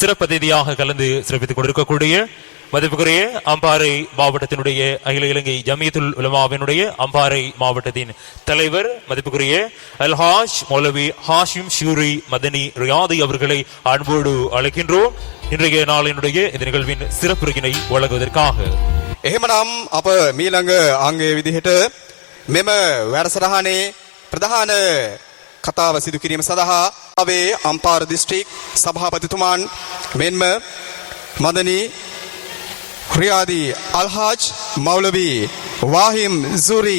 சிறப்பு அதிதியாக கலந்து சிறப்பித்துக் கொண்டிருக்கக்கூடிய மதிப்புக்குரிய அம்பாறை மாவட்டத்தினுடைய அகில இலங்கை ஜமியத்துல் உலமாவினுடைய அம்பாறை மாவட்டத்தின் தலைவர் மதிப்புக்குரிய அல்ஹாஜ் மௌலவி ஹாஷிம் ஷூரி மதனி ரியாதி அவர்களை அன்போடு அழைக்கின்றோம். இன்றைய நாளினுடைய இந்த நிகழ்வின் சிறப்புரையினை வழங்குவதற்காக. එහෙමනම් අප මීළඟ අංගයේ විදිහට මෙම වැඩසටහනේ ප්‍රධාන කතාව සිදු කිරීම සඳහා අපේ අම්පාර දිස්ත්‍රික් සභාපතිතුමන් මෙන්ම මදනි රියාදි අල්හාජ් මෞලවි වාහිම් සූරි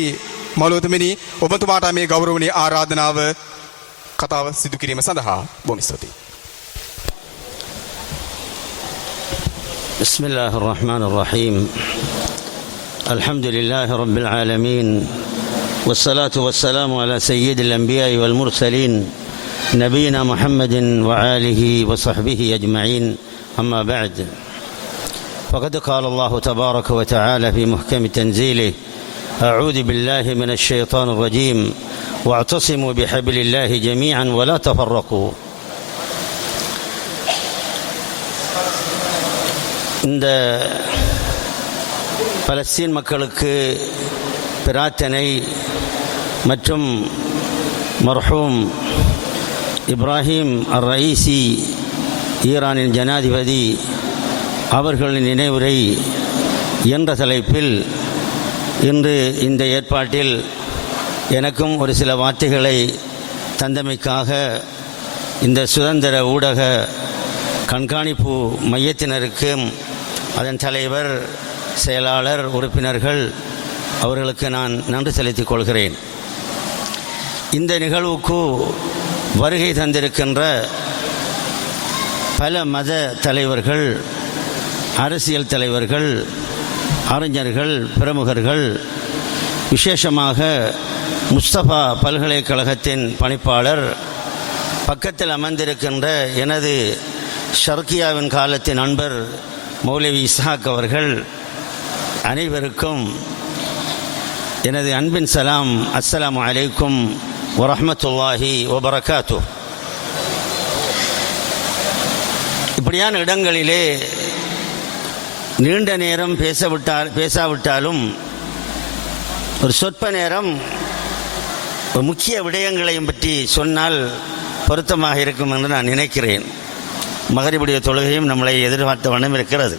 මෞලවිතුමනි ඔබතුමාට මේ ගෞරවනීය ආරාධනාව කතාව සිදු කිරීම සඳහා බොහොම ස්තුතියි. بسم الله الرحمن الرحيم الحمد لله رب العالمين والصلاة والسلام على سيد الأنبياء والمرسلين نبينا محمد وآله وصحبه أجمعين أما بعد فقد قال الله تبارك وتعالى في محكم تنزيله أعوذ بالله من الشيطان الرجيم واعتصموا بحبل الله جميعا ولا تفرقوا. இந்த பலஸ்தீன் மக்களுக்கு பிரார்த்தனை மற்றும் மர்ஹூம் இப்ராஹிம் அர் ரயீசி ஈரானின் ஜனாதிபதி அவர்களின் நினைவுரை என்ற தலைப்பில் இன்று இந்த ஏற்பாட்டில் எனக்கும் ஒரு சில வார்த்தைகளை தந்தமைக்காக இந்த சுதந்திர ஊடக கண்காணிப்பு மையத்தினருக்கும் அதன் தலைவர், செயலாளர், உறுப்பினர்கள் அவர்களுக்கு நான் நன்றி செலுத்திக் கொள்கிறேன். இந்த நிகழ்வுக்கு வருகை தந்திருக்கின்ற பல மத தலைவர்கள், அரசியல் தலைவர்கள், அறிஞர்கள், பிரமுகர்கள், விசேஷமாக முஸ்தபா பல்கலைக்கழகத்தின் பணிப்பாளர், பக்கத்தில் அமர்ந்திருக்கின்ற எனது ஷர்கியாவின் காலத்தின் நண்பர் மௌலவி இஸ்ஹாக் அவர்கள் அனைவருக்கும் எனது அன்பின் சலாம். அஸ்ஸலாமு அலைக்கும் வரஹ்மத்துல்லாஹி வபரகாத்து. இப்படியான இடங்களிலே நீண்ட நேரம் பேசாவிட்டாலும் ஒரு சொற்ப நேரம் முக்கிய விடயங்களையும் பற்றி சொன்னால் பொருத்தமாக இருக்கும் என்று நான் நினைக்கிறேன். மகரிபுடைய தொழுகையும் நம்மளை எதிர்பார்த்த வண்ணம் இருக்கிறது.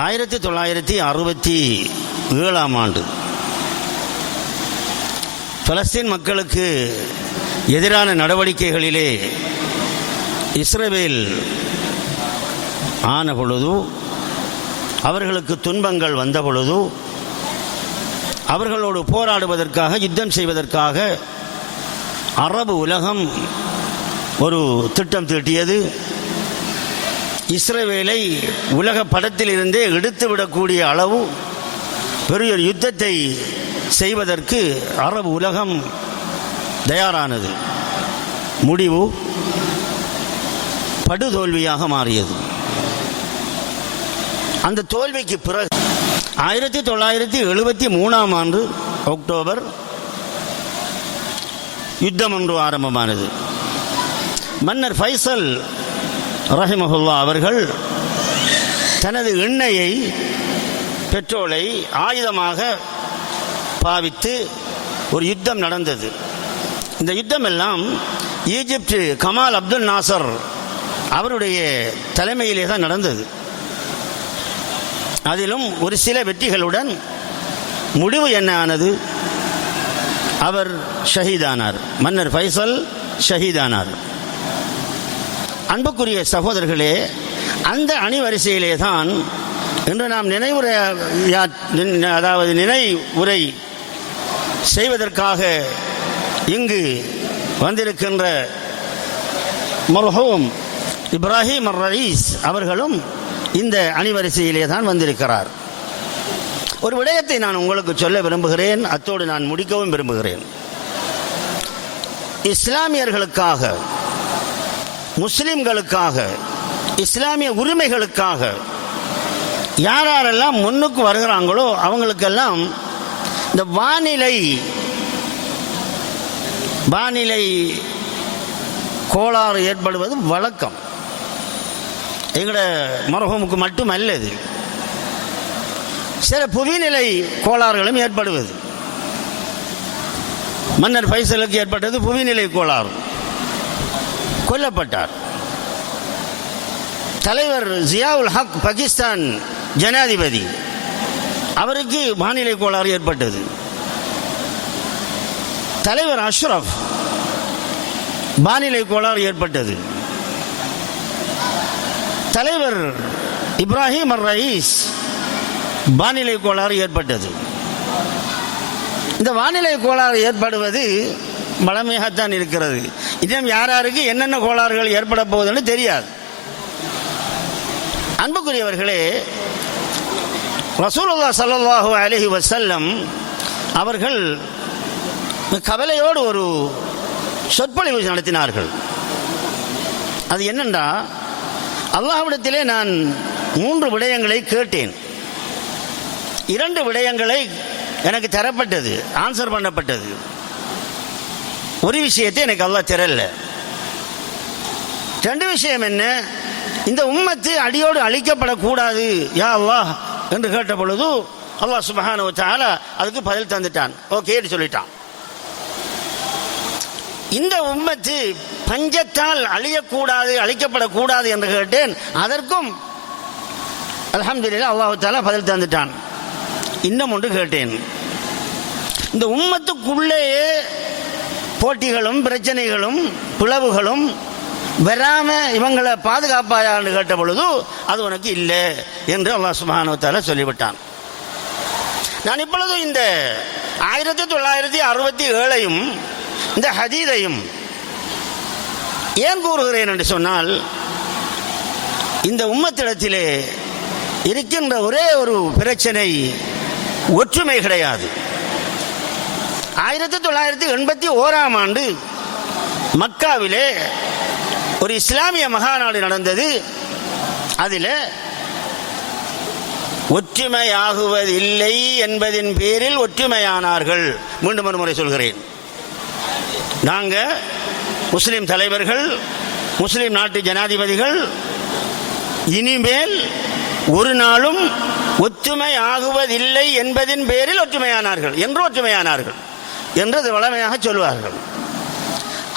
1967 ஆண்டு பலஸ்தீன் மக்களுக்கு எதிரான நடவடிக்கைகளிலே இஸ்ரவேல் ஆன பொழுது, அவர்களுக்கு துன்பங்கள் வந்த பொழுது, அவர்களோடு போராடுவதற்காக, யுத்தம் செய்வதற்காக அரபு உலகம் ஒரு திட்டம் தீட்டியது. இஸ்ரவேலை உலக படத்தில் இருந்தே எடுத்துவிடக்கூடிய அளவு பெரிய ஒரு யுத்தத்தை செய்வதற்கு அரபு உலகம் தயாரானது. முடிவு படுதோல்வியாக மாறியது. அந்த தோல்விக்கு பிறகு 1973 ஆண்டு அக்டோபர் யுத்தம் ஒன்று ஆரம்பமானது. மன்னர் ஃபைசல் ரஹிமஹுல்லா அவர்கள் தனது எண்ணெயை, பெட்ரோலை ஆயுதமாக பாவித்து ஒரு யுத்தம் நடந்தது. இந்த யுத்தம் எல்லாம் ஈஜிப்ட் கமால் அப்துல் நாசர் அவருடைய தலைமையிலே தான் நடந்தது. அதிலும் ஒரு சில வெற்றிகளுடன் முடிவு என்ன ஆனது? அவர் ஷஹீதானார். மன்னர் ஃபைசல் ஷஹீதானார். அன்புக்குரிய சகோதரர்களே, அந்த அணிவரிசையிலே தான் இன்று நாம் நினைவுரை செய்வதற்காக இங்கு வந்திருக்கின்ற மர்ஹூம் இப்ராஹிம் அர் ரயீஸ் அவர்களும் இந்த அணிவரிசையிலே தான் வந்திருக்கிறார். ஒரு விடயத்தை நான் உங்களுக்கு சொல்ல விரும்புகிறேன், அத்தோடு நான் முடிக்கவும் விரும்புகிறேன். இஸ்லாமியர்களுக்காக, முஸ்லிம்களுக்காக, இஸ்லாமிய உரிமைகளுக்காக யாரெல்லாம் முன்னுக்கு வருகிறாங்களோ அவங்களுக்கெல்லாம் இந்த வானிலை கோளாறு ஏற்படுவது வழக்கம். எங்களோட மரபுமுக்கு மட்டும் அல்லது, சில புவிநிலை கோளாறுகளும் ஏற்படுவது. மன்னர் ஃபைசலுக்கு ஏற்பட்டது புவிநிலை கோளாறு, கொல்லப்பட்டார். தலைவர் ஜியாவுல் ஹக் பாகிஸ்தான் ஜனாதிபதி, அவருக்கு வானிலை கோளாறு ஏற்பட்டது. தலைவர் அஷ்ரப் வானிலை கோளாறு ஏற்பட்டது. தலைவர் இப்ராஹிம் அர் ரயீஸ் வானிலை கோளாறு ஏற்பட்டது. இந்த வானிலை கோளாறு ஏற்படுவது வளமையாகத்தான் இருக்கிறது. இன்னும் யாராருக்கு என்னென்ன கோளாறுகள் ஏற்பட போகுதுன்னு தெரியாது. அன்புக்குரியவர்களே, ரசூலுல்லாஹ் ஸல்லல்லாஹு அலைஹி வஸல்லம் அவர்கள் கவலையோடு ஒரு சொற்பொழிவு நடத்தினார்கள். அது என்னென்றா, அல்லாஹ்விடத்திலே நான் 3 விடயங்களை கேட்டேன். 2 விடயங்களை எனக்கு தரப்பட்டது, ஆன்சர் பண்ணப்பட்டது. ஒரு விஷயத்தை எனக்கு அல்லாஹ் தரல. 2 விஷயம் என்ன? இந்த உம்மத்து அடியோடு அழிக்கப்படக்கூடாது யா அல்லாஹ் என்று கேட்ட பொழுது அல்லாஹ் சுப்ஹானஹு வ தஆலா அதுக்கு பதில் தந்துட்டான், ஓகேன்னு சொல்லிட்டான். இந்த உம்மத்து பஞ்சத்தால் அழியக்கூடாது, அழிக்கப்படக்கூடாது என்று கேட்டேன். அதற்கும் அல்ஹம்துலில்லாஹ் அல்லாஹ் தஆலா பதில் தந்துட்டான். இன்னும் ஒன்று கேட்டேன், இந்த உம்மத்துக்குள்ளேயே போட்டிகளும் பிரச்சனைகளும் பிளவுகளும் வராம இவங்களை பாதுகாப்பாயான்னு கேட்ட பொழுது அது உனக்கு இல்லை என்று அல்லாஹ் சுப்ஹானஹு வ தஆலா சொல்லிவிட்டான். நான் இப்பொழுது இந்த 1967ஐயும் இந்த ஹதீதையும் ஏன் கூறுகிறேன் என்று சொன்னால், இந்த உம்மத்திடத்திலே இருக்கின்ற ஒரே ஒரு பிரச்சனை ஒற்றுமை கிடையாது. 1981ஆம் ஆண்டு மக்காவிலே ஒரு இஸ்லாமிய மகாநாடு நடந்தது. அதில் ஒற்றுமையாகுவதில்லை என்பதின் பேரில் ஒற்றுமையானார்கள். மீண்டும் ஒரு முறை சொல்கிறேன், நாங்கள் முஸ்லிம் தலைவர்கள், முஸ்லிம் நாட்டு ஜனாதிபதிகள் இனிமேல் ஒரு நாளும் ஒற்றுமை ஆகுவதில்லை என்பதின் பேரில் ஒற்றுமையானார்கள் என்று அது வளமையாக சொல்வார்கள்.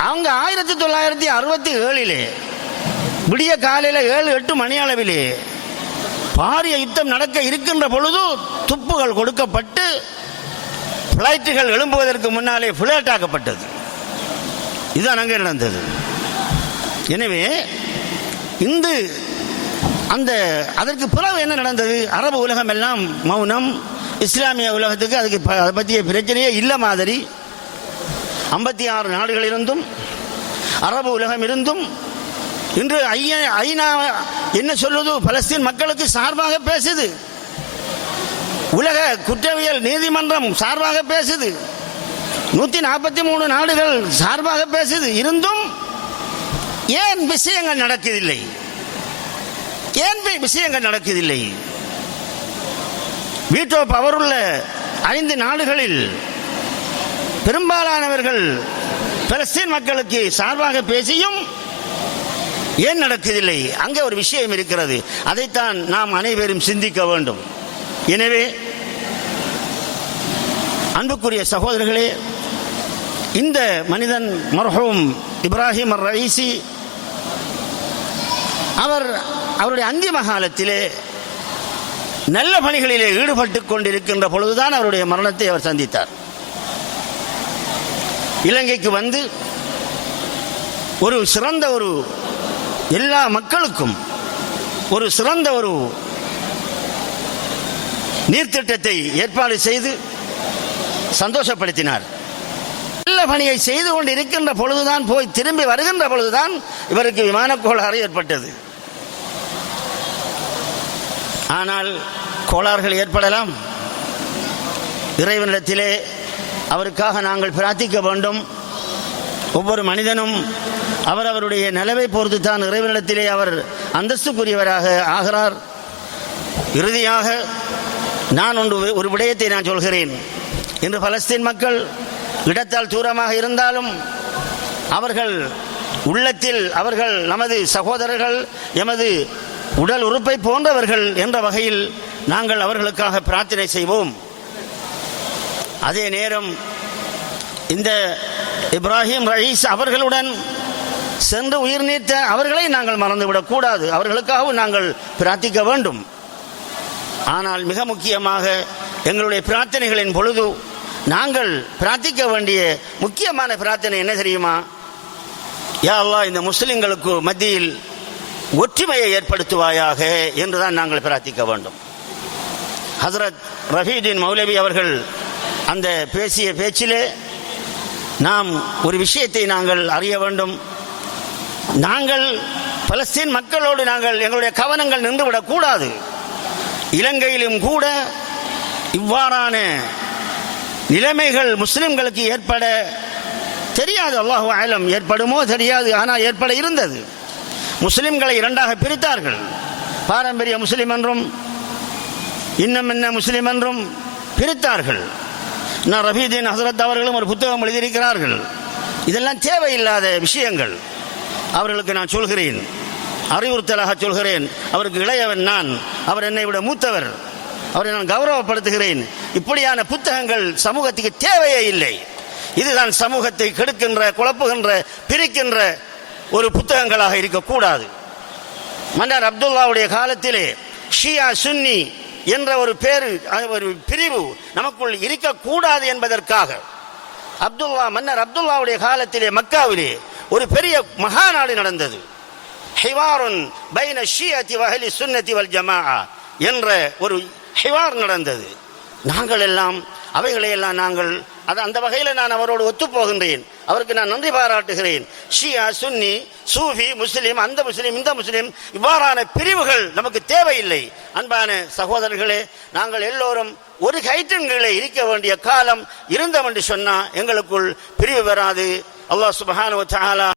அவங்க 1967 விடிய காலையில் 7-8 மணி அளவிலே பாரிய யுத்தம் நடக்க இருக்கின்ற பொழுது துப்புகள் கொடுக்கப்பட்டு பிளைட்டுகள் எழும்புவதற்கு முன்னாலே பிளேட் ஆக்கப்பட்டது. இதுதான் அங்கே நடந்தது. எனவே அதற்கு பிறகு என்ன நடந்தது? அரபு உலகம் எல்லாம் மௌனம். இஸ்லாமிய உலகத்துக்கு அதுக்கு அதை பற்றிய பிரச்சனையே இல்லை மாதிரி 56 நாடுகள் இருந்தும் அரபு உலகம் இருந்தும் இன்று ஐநா என்ன சொல்லுது? பலஸ்தீன் மக்களுக்கு சார்பாக பேசுது. உலக குற்றவியல் நீதிமன்றம் சார்பாக பேசுது. 143 நாடுகள் சார்பாக பேசுது. இருந்தும் ஏன் விஷயங்கள் நடக்குதில்லை? வீட்டோ பவர் உள்ள 5 நாடுகளில் பெரும்பாலானவர்கள் பலஸ்தீன் மக்களுக்கு சார்பாக பேசியும் ஏன் நடக்குதில்லை? அங்கே ஒரு விஷயம் இருக்கிறது. அதைத்தான் நாம் அனைவரும் சிந்திக்க வேண்டும். எனவே அன்புக்குரிய சகோதரர்களே, இந்த மனிதன் மர்ஹூம் இப்ராஹிம் அர் ரயீசி அவருடைய அந்திம காலத்திலே நல்ல பணிகளிலே ஈடுபட்டுக் கொண்டிருக்கின்ற பொழுதுதான் அவருடைய மரணத்தை அவர் சந்தித்தார். இலங்கைக்கு வந்து ஒரு சிறந்த எல்லா மக்களுக்கும் ஒரு சிறந்த நீர்த்திட்டத்தை ஏற்பாடு செய்து சந்தோஷப்படுத்தினார். நல்ல பணியை செய்து கொண்டு இருக்கின்ற பொழுதுதான், போய் திரும்பி வருகின்ற பொழுதுதான் இவருக்கு விமான கோளாறு ஏற்பட்டது. ஆனால் கோளாறுகள் ஏற்படலாம். இறைவனிடத்திலே அவருக்காக நாங்கள் பிரார்த்திக்க வேண்டும். ஒவ்வொரு மனிதனும் அவருடைய நிலவை பொறுத்து தான் இறைவனிடத்திலே அவர் அந்தஸ்துக்குரியவராக ஆகிறார். இறுதியாக நான் ஒரு விடயத்தை நான் சொல்கிறேன். இன்று பலஸ்தீன் மக்கள் இடத்தால் தூரமாக இருந்தாலும் அவர்கள் உள்ளத்தில் அவர்கள் நமது சகோதரர்கள், எமது உடல் உறுப்பை போன்றவர்கள் என்ற வகையில் நாங்கள் அவர்களுக்காக பிரார்த்தனை செய்வோம். அதே நேரம் இந்த இப்ராஹிம் ரயீஸ் அவர்களுடன் சென்று உயிர் நீத்த அவர்களை நாங்கள் மறந்துவிடக் கூடாது. அவர்களுக்காகவும் நாங்கள் பிரார்த்திக்க வேண்டும். ஆனால் மிக முக்கியமாக எங்களுடைய பிரார்த்தனைகளின் பொழுது நாங்கள் பிரார்த்திக்க வேண்டிய முக்கியமான பிரார்த்தனை என்ன தெரியுமா? யா அல்லாஹ், இந்த முஸ்லிம்களுக்கு மத்தியில் ஒற்றுமையை ஏற்படுத்துவாயாக என்றுதான் நாங்கள் பிரார்த்திக்க வேண்டும். ஹசரத் ரஃபீதீன் மௌலவி அவர்கள் அந்த பேசிய பேச்சிலே நாம் ஒரு விஷயத்தை நாங்கள் அறிய வேண்டும். நாங்கள் பலஸ்தீன் மக்களோடு நாங்கள் எங்களுடைய கவனங்கள் நின்றுவிடக் கூடாது. இலங்கையிலும் கூட இவ்வாறான நிலைமைகள் முஸ்லிம்களுக்கு ஏற்பட தெரியாது. அல்லாஹு அலம், ஏற்படுமோ தெரியாது, ஆனால் ஏற்பட இருந்தது. முஸ்லிம்களை இரண்டாக பிரித்தார்கள். பாரம்பரிய முஸ்லிம் என்றும் இன்னும் என்ன முஸ்லிம் என்றும் பிரித்தார்கள். நான் ரஃபீதீன் ஹசரத் அவர்களும் ஒரு புத்தகம் எழுதியிருக்கிறார்கள். இதெல்லாம் தேவையில்லாத விஷயங்கள். அவர்களுக்கு நான் சொல்கிறேன், அறிவுறுத்தலாக சொல்கிறேன். அவருக்கு இளையவன் நான், அவர் என்னை விட மூத்தவர், அவரை நான் கௌரவப்படுத்துகிறேன். இப்படியான புத்தகங்கள் சமூகத்துக்கு தேவையே இல்லை. இதுதான் சமூகத்தை கெடுக்கின்ற, குழப்புகின்ற, பிரிக்கின்ற ஒரு புத்தகங்களாக இருக்கக்கூடாது. மன்னர் அப்துல்லாவுடைய காலத்திலே ஷியா சுன்னி என்ற ஒரு பிரிவு நமக்குள் இருக்கக்கூடாது என்பதற்காக மன்னர் அப்துல்லாவுடைய காலத்திலே மக்காவிலே ஒரு பெரிய மகாநாடு நடந்தது. ஹிவாருன் பைன ஷியத்தி வ அஹ்லி சுன்னத்தி வல் ஜமாஅ என்ற ஒரு ஹிவார் நடந்தது. நாங்கள் எல்லாம் அவைகளையெல்லாம் நாங்கள் அந்த வகையில் நான் அவரோடு ஒத்துப்போகின்றேன். அவருக்கு நான் நன்றி பாராட்டுகிறேன். ஷியா, சுன்னி, சூஃபி, முஸ்லிம், அந்த முஸ்லிம், இந்த முஸ்லிம், இவ்வாறான பிரிவுகள் நமக்கு தேவையில்லை. அன்பான சகோதரர்களே, நாங்கள் எல்லோரும் ஒரு கயிற்றின் கீழே இருக்க வேண்டிய காலம் இருந்தோம் என்று சொன்னா எங்களுக்குள் பிரிவு வராது. அல்லாஹ் சுப்ஹானஹு வ தஆலா